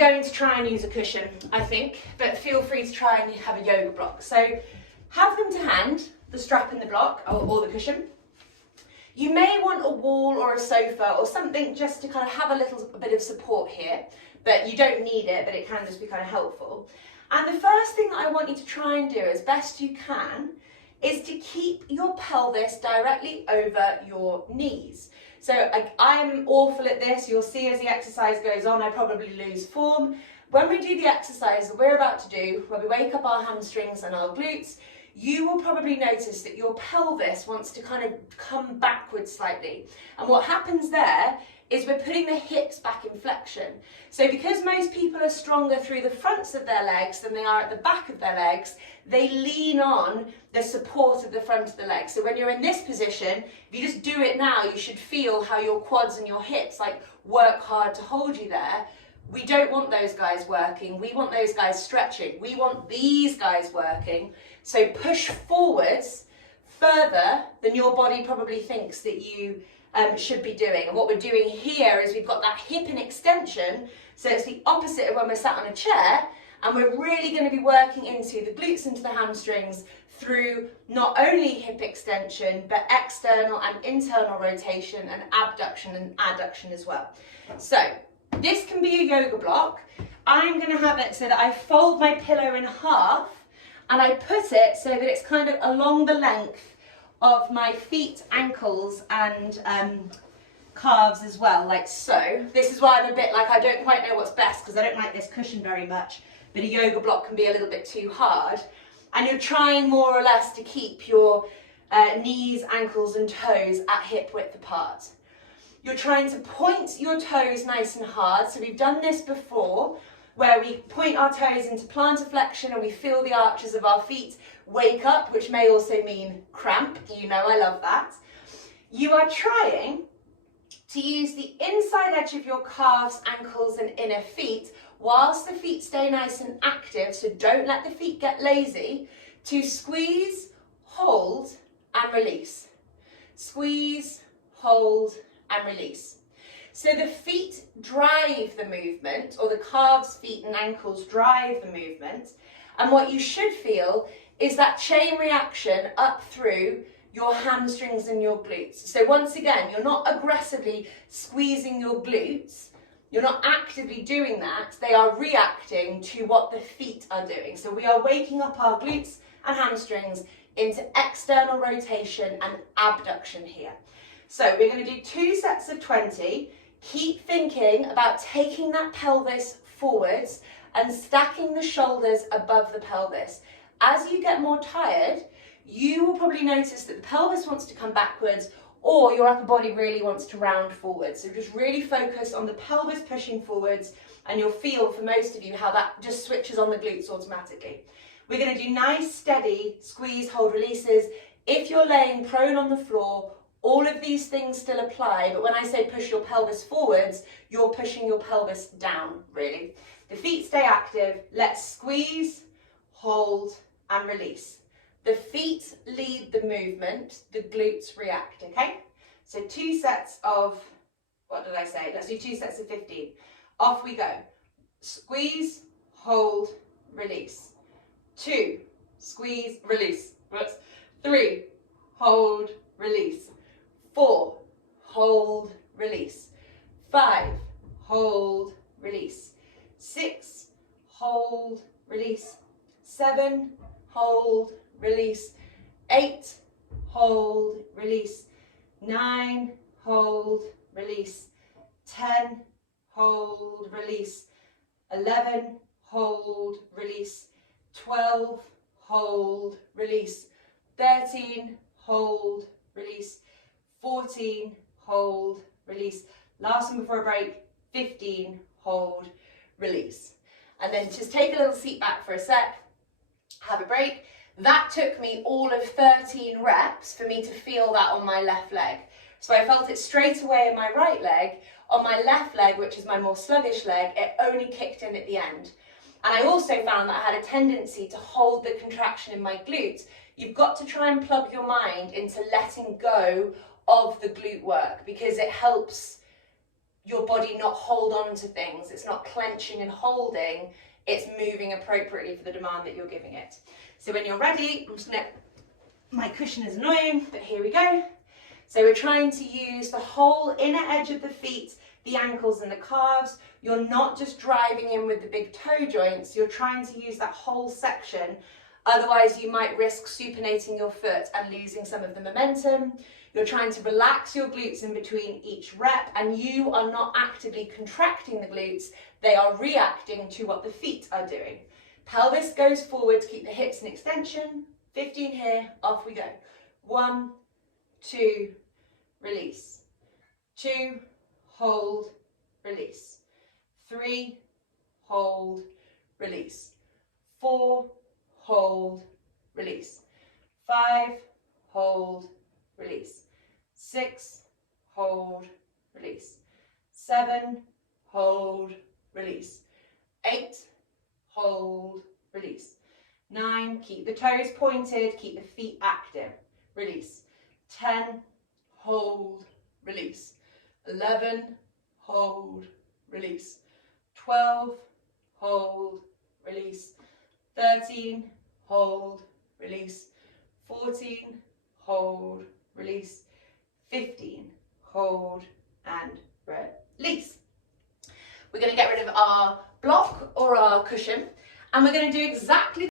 going to try and use a cushion, I think, but feel free to try and have a yoga block. So have them to hand, the strap and the block, or the cushion. You may want a wall or a sofa or something just to kind of have a bit of support here, but you don't need it, but it can just be kind of helpful. And the first thing that I want you to try and do as best you can is to keep your pelvis directly over your knees. So I'm awful at this. You'll see as the exercise goes on, I probably lose form. When we do the exercise that we're about to do, where we wake up our hamstrings and our glutes, you will probably notice that your pelvis wants to kind of come backwards slightly. And what happens there is we're putting the hips back in flexion. So because most people are stronger through the fronts of their legs than they are at the back of their legs, they lean on the support of the front of the legs. So when you're in this position, if you just do it now, you should feel how your quads and your hips like work hard to hold you there. We don't want those guys working. We want those guys stretching. We want these guys working. So push forwards further than your body probably thinks that you should be doing. And what we're doing here is we've got that hip in extension, so it's the opposite of when we're sat on a chair, and we're really going to be working into the glutes, into the hamstrings, through not only hip extension, but external and internal rotation and abduction and adduction as well. So this can be a yoga block. I'm going to have it so that I fold my pillow in half and I put it so that it's kind of along the length of my feet, ankles and calves as well, like so. This is why I'm a bit like, I don't quite know what's best because I don't like this cushion very much, but a yoga block can be a little bit too hard. And you're trying more or less to keep your knees, ankles and toes at hip width apart. You're trying to point your toes nice and hard. So we've done this before, where we point our toes into plantar flexion and we feel the arches of our feet wake up, which may also mean cramp. You know I love that. You are trying to use the inside edge of your calves, ankles and inner feet whilst the feet stay nice and active, so don't let the feet get lazy, to squeeze, hold and release. Squeeze, hold and release. So the feet drive the movement, or the calves, feet and ankles drive the movement, and what you should feel is that chain reaction up through your hamstrings and your glutes. So once again, you're not aggressively squeezing your glutes, you're not actively doing that, they are reacting to what the feet are doing. So we are waking up our glutes and hamstrings into external rotation and abduction here. So we're going to do 2 sets of 20. Keep thinking about taking that pelvis forwards and stacking the shoulders above the pelvis. As you get more tired, you will probably notice that the pelvis wants to come backwards or your upper body really wants to round forwards. So just really focus on the pelvis pushing forwards and you'll feel for most of you how that just switches on the glutes automatically. We're going to do nice, steady squeeze, hold, releases. If you're laying prone on the floor, all of these things still apply, but when I say push your pelvis forwards, you're pushing your pelvis down, really. The feet stay active. Let's squeeze, hold, and release. The feet lead the movement, the glutes react, okay? So 2 sets of, what did I say? Let's do 2 sets of 15. Off we go. Squeeze, hold, release. 2, squeeze, release. 3, hold, release. 4, hold, release. 5, hold, release. 6, hold, release. 7, hold, release. 8, hold, release. 9, hold, release. 10, hold, release. 11, hold, release. 12, hold, release. 13, hold, release. 14, hold, release. Last one before a break, 15, hold, release. And then just take a little seat back for a sec, have a break. That took me all of 13 reps for me to feel that on my left leg. So I felt it straight away in my right leg. On my left leg, which is my more sluggish leg, it only kicked in at the end. And I also found that I had a tendency to hold the contraction in my glutes. You've got to try and plug your mind into letting go of the glute work because it helps your body not hold on to things. It's not clenching and holding, it's moving appropriately for the demand that you're giving it. So when you're ready, I'm just gonna, my cushion is annoying, but here we go. So we're trying to use the whole inner edge of the feet, the ankles and the calves. You're not just driving in with the big toe joints, you're trying to use that whole section. Otherwise you might risk supinating your foot and losing some of the momentum. You're trying to relax your glutes in between each rep, and you are not actively contracting the glutes, they are reacting to what the feet are doing. Pelvis goes forward to keep the hips in extension. 15 here, off we go. 1, 2, release. 2, hold, release. 3, hold, release. 4, hold, release. 5, hold, release. 6, hold, release. 7, hold, release. 8, hold, release. 9, keep the toes pointed, keep the feet active, release. 10, hold, release. 11, hold, release. 12, hold, release. 13, hold, release. 14, hold, release. 15, hold, and release. We're going to get rid of our block or our cushion, and we're going to do exactly